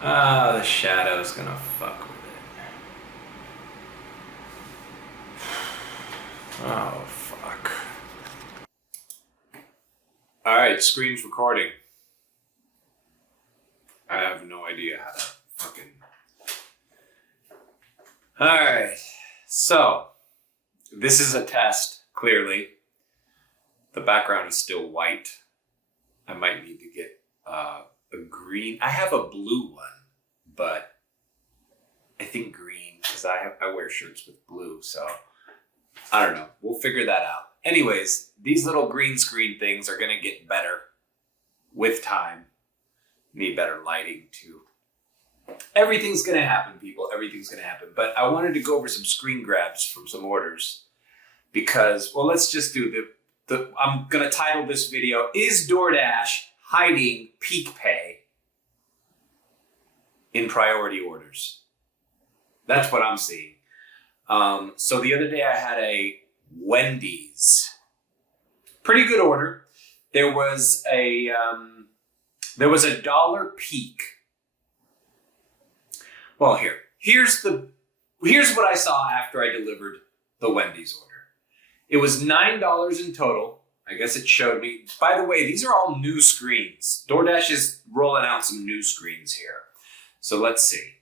The shadow's gonna fuck with it. Oh, fuck. Alright, screen's recording. I have no idea how to fucking... Alright, so, this is a test, clearly. The background is still white. I might need to get a green. I have a blue one, but I think green, because I wear shirts with blue, so I don't know. We'll figure that out. Anyways, these little green screen things are going to get better with time. Need better lighting too. Everything's going to happen, people. Everything's going to happen. But I wanted to go over some screen grabs from some orders because, well, let's just do I'm going to title this video, Is DoorDash Hiding Peak Pay in Priority Orders? That's what I'm seeing. So the other day I had a Wendy's. Pretty good order. There was a $1 peak. Well, here's what I saw after I delivered the Wendy's order. It was $9 in total. I guess it showed me. By the way, these are all new screens. DoorDash is rolling out some new screens here. So let's see.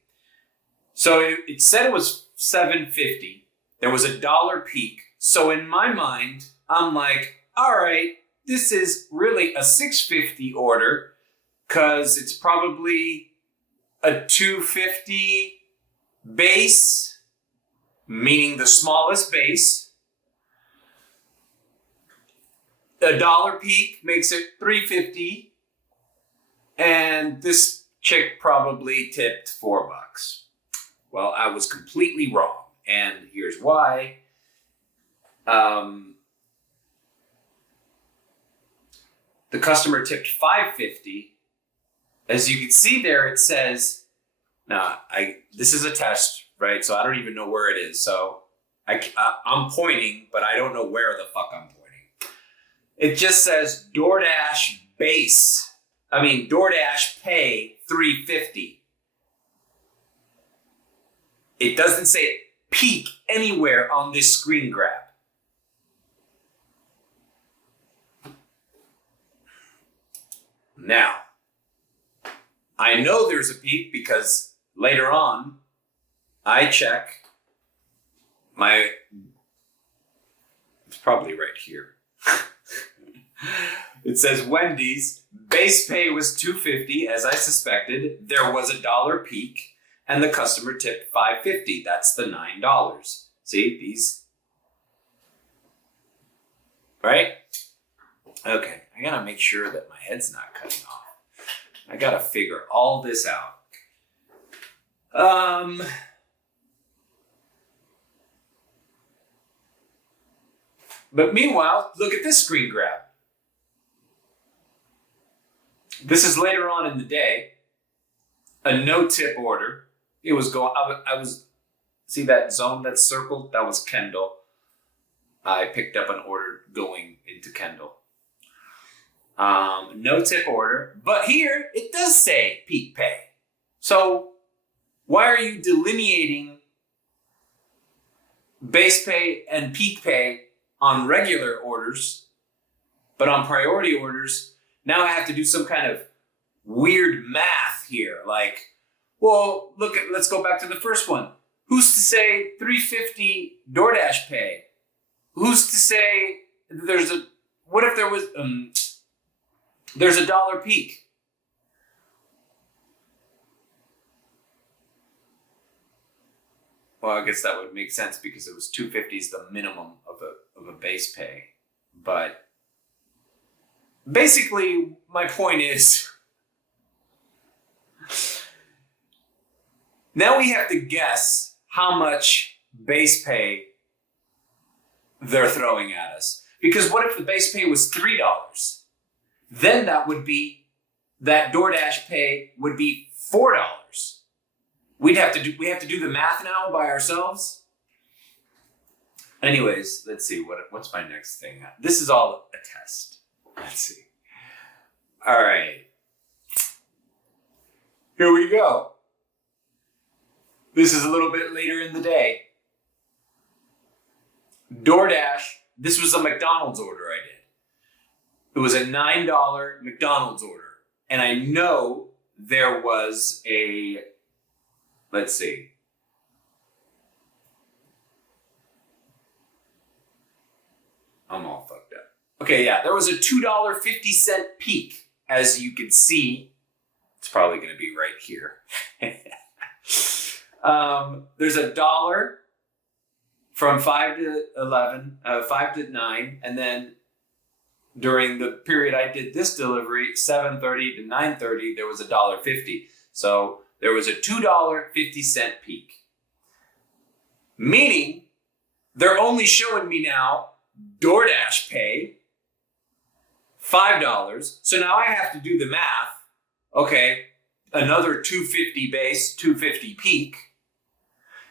So it said it was $7.50. There was $1 peak. So in my mind, I'm like, all right, this is really a $6.50 order because it's probably a $2.50 base, meaning the smallest base. $1 peak makes it $3.50, and this chick probably tipped $4. Well, I was completely wrong, and here's why. The customer tipped $5.50. As you can see there, it says, this is a test, right? So I don't even know where it is. So I'm pointing, but I don't know where the fuck I'm pointing. It just says DoorDash pay $3.50. It doesn't say peak anywhere on this screen grab. Now, I know there's a peak because later on, I check it's probably right here. It says Wendy's base pay was $2.50, as I suspected. There was $1 peak, and the customer tipped $5.50. That's the $9. See these, right? Okay, I gotta make sure that my head's not cutting off. I gotta figure all this out. But meanwhile, look at this screen grab. This is later on in the day. A no-tip order. It was going. I was. See that zone that's circled? That was Kendall. I picked up an order going into Kendall. No tip order, but here it does say peak pay. So why are you delineating base pay and peak pay on regular orders, but on priority orders, now I have to do some kind of weird math here. Like, well, let's go back to the first one. Who's to say $3.50 DoorDash pay? Who's to say what if there was, there's $1 peak? Well, I guess that would make sense because it was $2.50 is the minimum of a base pay. But basically, my point is, now we have to guess how much base pay they're throwing at us. Because what if the base pay was $3? Then that DoorDash pay would be $4. We have to do the math now by ourselves. Anyways, let's see what's my next thing. This is all a test. Let's see. All right. Here we go. This is a little bit later in the day. DoorDash, this was a McDonald's order I did. It was a $9 McDonald's order. And I know there was a, let's see. I'm all fucked up. Okay, yeah, there was a $2.50 peak. As you can see, it's probably going to be right here. There's $1 from 5 to 11, 5 to 9, and then during the period I did this delivery, 7:30 to 9:30, there was $1.50. So there was a $2.50 peak. Meaning, they're only showing me now DoorDash pay, $5. So now I have to do the math. Okay, another $2.50 base, $2.50 peak,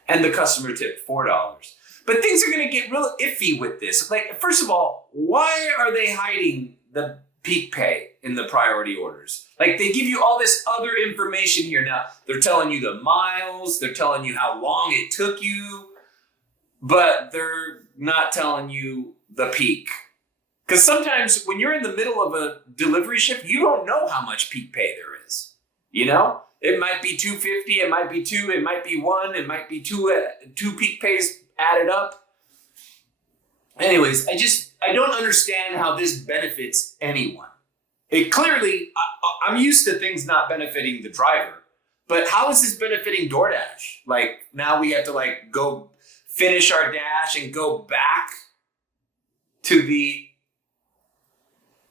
and the customer tipped $4. But things are going to get real iffy with this. Like, first of all, why are they hiding the peak pay in the priority orders? Like, they give you all this other information here. Now, they're telling you the miles, they're telling you how long it took you, but they're not telling you the peak. Because sometimes when you're in the middle of a delivery shift, you don't know how much peak pay there is. You know? It might be $2.50, it might be $2, it might be $1, it might be two peak pays added up. Anyways, I don't understand how this benefits anyone. It clearly, I'm used to things not benefiting the driver, but how is this benefiting DoorDash? Like, now we have to like go finish our dash and go back to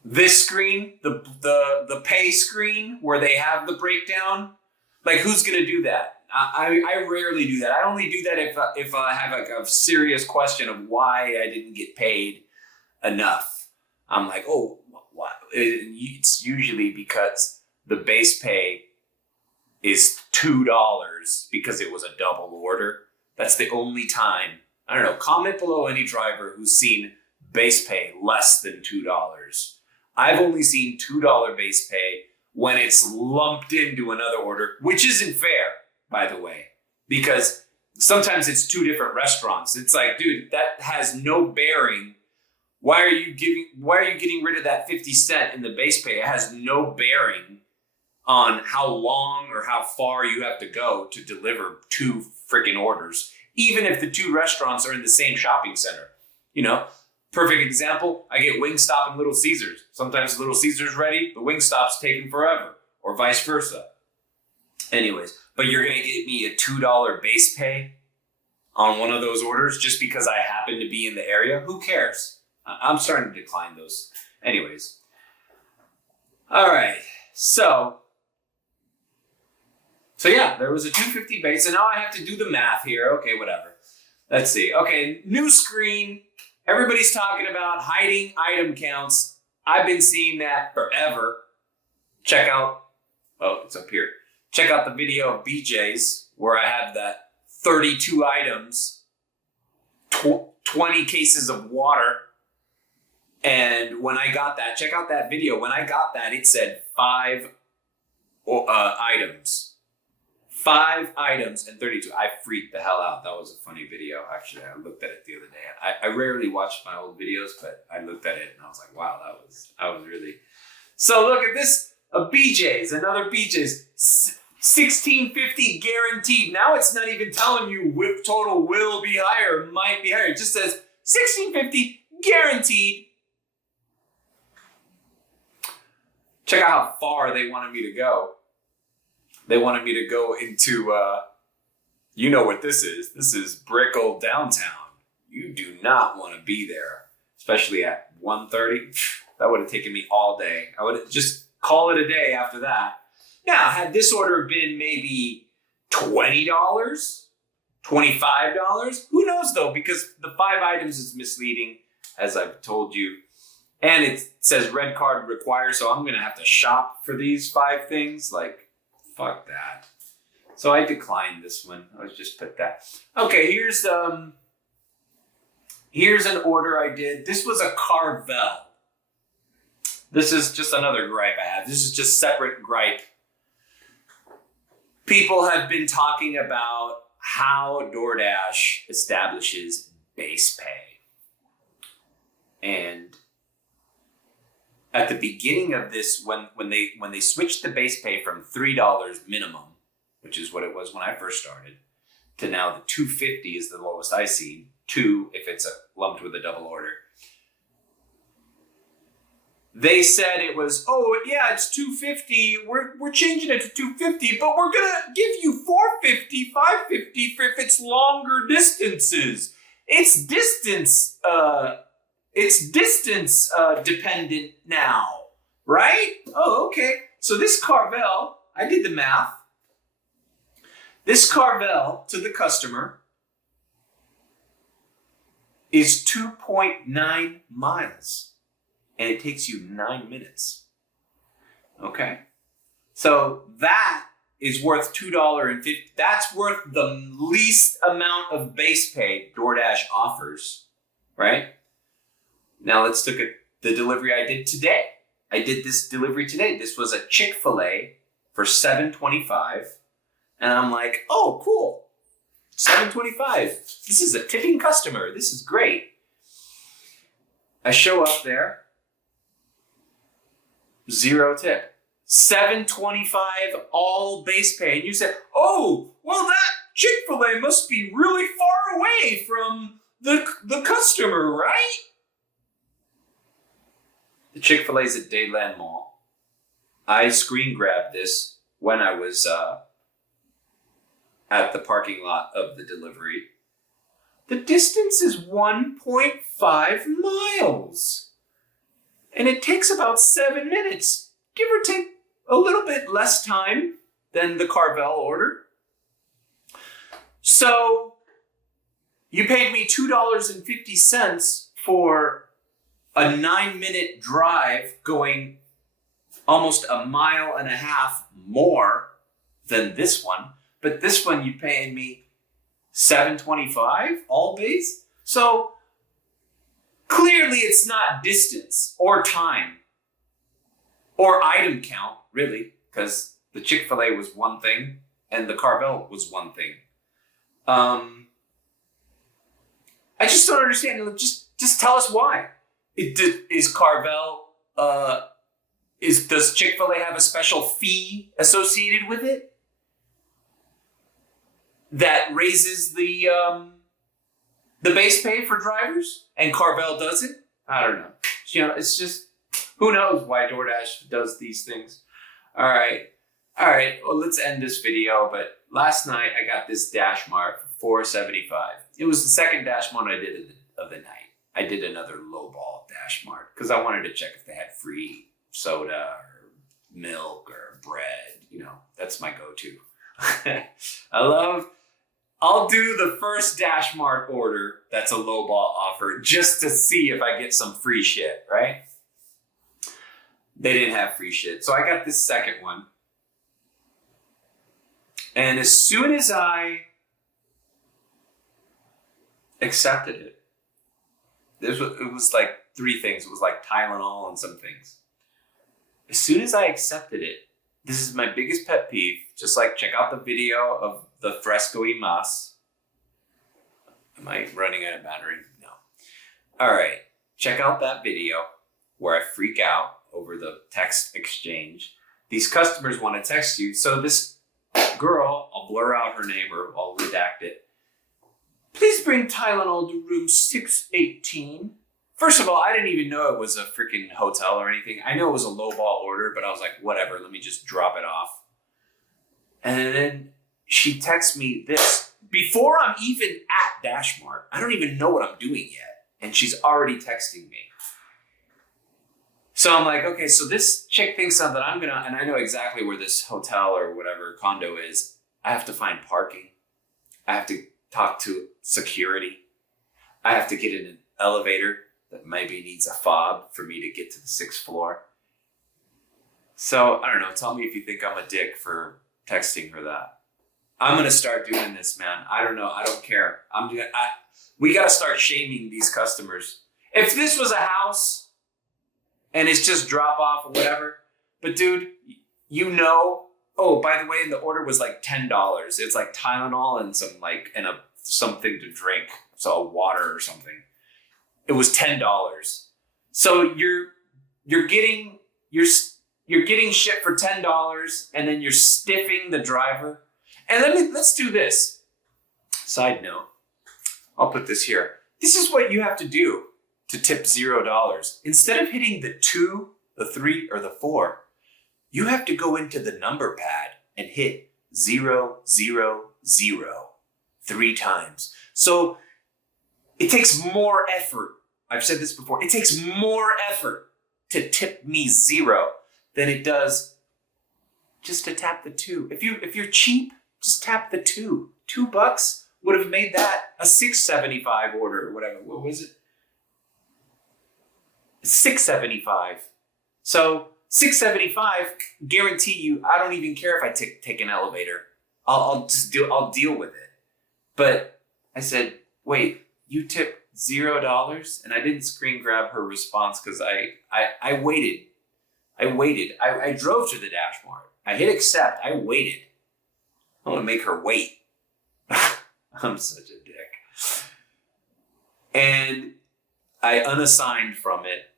this screen, the pay screen where they have the breakdown. Like, who's gonna do that? I rarely do that. I only do that if I have like a serious question of why I didn't get paid enough. I'm like, oh, why? It's usually because the base pay is $2 because it was a double order. That's the only time. I don't know. Comment below any driver who's seen base pay less than $2. I've only seen $2 base pay when it's lumped into another order, which isn't fair, by the way, because sometimes it's two different restaurants. It's like, dude, that has no bearing. Why are you getting rid of that 50 cent in the base pay? It has no bearing on how long or how far you have to go to deliver two freaking orders, even if the two restaurants are in the same shopping center. You know, perfect example, I get Wingstop and Little Caesars. Sometimes Little Caesars ready, the Wingstop's taking forever, or vice versa. Anyways, but you're going to get me a $2 base pay on one of those orders just because I happen to be in the area? Who cares? I'm starting to decline those. Anyways. All right. So yeah, there was a $2.50 base, and now I have to do the math here. Okay, whatever. Let's see. Okay, new screen. Everybody's talking about hiding item counts. I've been seeing that forever. Check out, oh, it's up here. Check out the video of BJ's where I have that 32 items, 20 cases of water. And when I got that, check out that video. When I got that, it said 5 items. 5 items and 32. I freaked the hell out. That was a funny video. Actually, I looked at it the other day. I rarely watch my old videos, but I looked at it and I was like, wow, that was really. So look at this. A BJ's, another BJ's. $16.50 guaranteed. Now it's not even telling you whip total will be higher, might be higher. It just says $16.50 guaranteed. Check out how far they wanted me to go. They wanted me to go into, you know what this is. This is Brickell downtown. You do not want to be there, especially at 1:30. That would have taken me all day. I would just call it a day after that. Now, had this order been maybe $20, $25, who knows though, because the 5 items is misleading, as I've told you. And it says red card required, so I'm going to have to shop for these 5 things. Like, fuck that. So I declined this one. Let's just put that. Okay, here's an order I did. This was a Carvel. This is just another gripe I have. This is just separate gripe. people have been talking about how DoorDash establishes base pay. And at the beginning of this, when they switched the base pay from $3 minimum, which is what it was when I first started, to now the $2.50 is the lowest I see, $2 if it's lumped with a double order. They said it was, oh yeah, it's $2.50. We're changing it to $2.50, but we're gonna give you $4.50, $5.50 if it's longer distances. It's distance dependent now, right? Oh, okay. So this Carvel, I did the math. This Carvel to the customer is 2.9 miles. And it takes you 9 minutes. Okay? So that is worth $2.50. That's worth the least amount of base pay DoorDash offers, right? Now let's look at the delivery I did today. I did this delivery today. This was a Chick-fil-A for $7.25. And I'm like, oh, cool. $7.25. This is a tipping customer. This is great. I show up there. 0 tip. $7.25 all base pay. And you said, oh, well, that Chick-fil-A must be really far away from the customer, right? The Chick-fil-A's at Dayland Mall. I screen grabbed this when I was at the parking lot of the delivery. The distance is 1.5 miles. And it takes about 7 minutes, give or take a little bit less time than the Carvel order. So you paid me $2.50 for a 9-minute drive going almost a mile and a half more than this one. But this one you paying me $7.25 all base. So clearly it's not distance or time or item count, really, because the Chick-fil-A was one thing and the Carvel was one thing. I just don't understand. Just tell us why. Is Carvel, does Chick-fil-A have a special fee associated with it that raises the base pay for drivers, and Carvel doesn't? I don't know. It's just, who knows why DoorDash does these things. All right. Well, let's end this video. But last night I got this Dash Mart for $4.75. It was the second Dash Mart I did of the night. I did another lowball Dash Mart because I wanted to check if they had free soda or milk or bread. That's my go-to. I'll do the first Dash Mart order that's a lowball offer just to see if I get some free shit, right? They didn't have free shit. So I got this second one. And as soon as I accepted it, it was like 3 things. It was like Tylenol and some things. As soon as I accepted it, this is my biggest pet peeve. Just like check out the video of the Fresco y Mas. Am I running out of battery? No. All right. Check out that video where I freak out over the text exchange. These customers want to text you. So this girl, I'll blur out her name or I'll redact it. Please bring Tylenol to room 618. First of all, I didn't even know it was a freaking hotel or anything. I know it was a lowball order, but I was like, whatever, let me just drop it off. And then she texts me this before I'm even at Dash Mart. I don't even know what I'm doing yet. And she's already texting me. So I'm like, okay, so this chick thinks that and I know exactly where this hotel or whatever condo is. I have to find parking. I have to talk to security. I have to get in an elevator that maybe needs a fob for me to get to the 6th floor. So, I don't know. Tell me if you think I'm a dick for texting her that. I'm going to start doing this, man. I don't know. I don't care. We got to start shaming these customers. If this was a house and it's just drop off or whatever, but dude, oh, by the way, the order was like $10. It's like Tylenol and some something to drink, so water or something. It was $10. So you're getting shit for $10, and then you're stiffing the driver. And let's do this. Side note, I'll put this here. This is what you have to do to tip $0. Instead of hitting the 2, the 3, or the 4, you have to go into the number pad and hit 0, 0, 0 3 times. So it takes more effort. I've said this before. It takes more effort to tip me 0 than it does just to tap the 2. If you're cheap, just tap the 2. $2 would have made that a $6.75 order or whatever. What was it? $6.75. So $6.75, guarantee you, I don't even care if I take an elevator. I'll deal with it. But I said, wait, you tip $0? And I didn't screen grab her response because I waited. I drove to the Dash Mart. I hit accept. I waited. I want to make her wait. I'm such a dick. And I unassigned from it.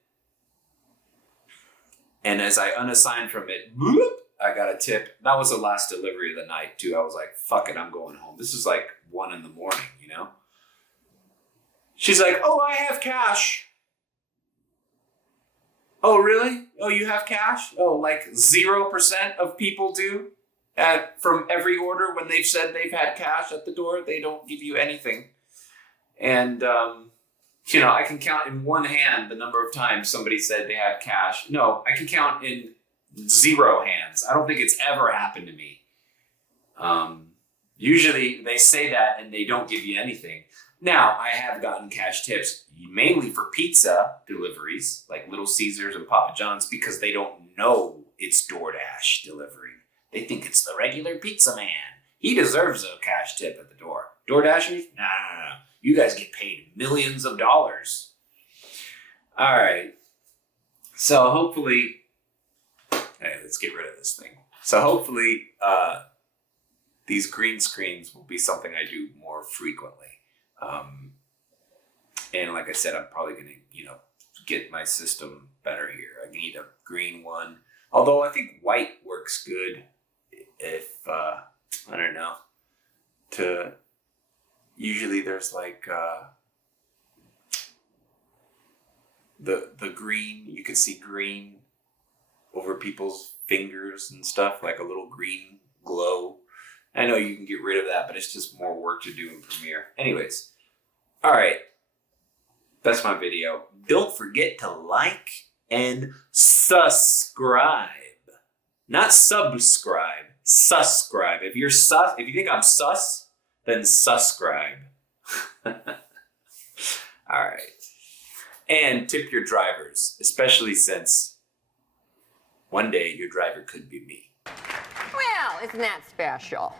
And as I unassigned from it, bloop, I got a tip. That was the last delivery of the night, too. I was like, fuck it, I'm going home. This is like 1 a.m, you know? She's like, oh, I have cash. Oh, really? Oh, you have cash? Oh, like 0% of people do from every order when they've said they've had cash at the door. They don't give you anything. And, I can count in one hand the number of times somebody said they had cash. No, I can count in 0 hands. I don't think it's ever happened to me. Usually they say that and they don't give you anything. Now, I have gotten cash tips mainly for pizza deliveries, like Little Caesars and Papa John's, because they don't know it's DoorDash delivery. They think it's the regular pizza man. He deserves a cash tip at the door. DoorDashers? No. You guys get paid millions of dollars. All right. So hopefully, hey, let's get rid of this thing. So hopefully, these green screens will be something I do more frequently. And like I said, I'm probably going to, get my system better here. I need a green one. Although I think white works good if, I don't know, usually there's like, the green, you can see green over people's fingers and stuff, like a little green glow. I know you can get rid of that, but it's just more work to do in Premiere. Anyways, all right. That's my video. Don't forget to like and subscribe. Not subscribe. Subscribe. If you think I'm sus, then subscribe. All right. And tip your drivers, especially since one day your driver could be me. Well, isn't that special?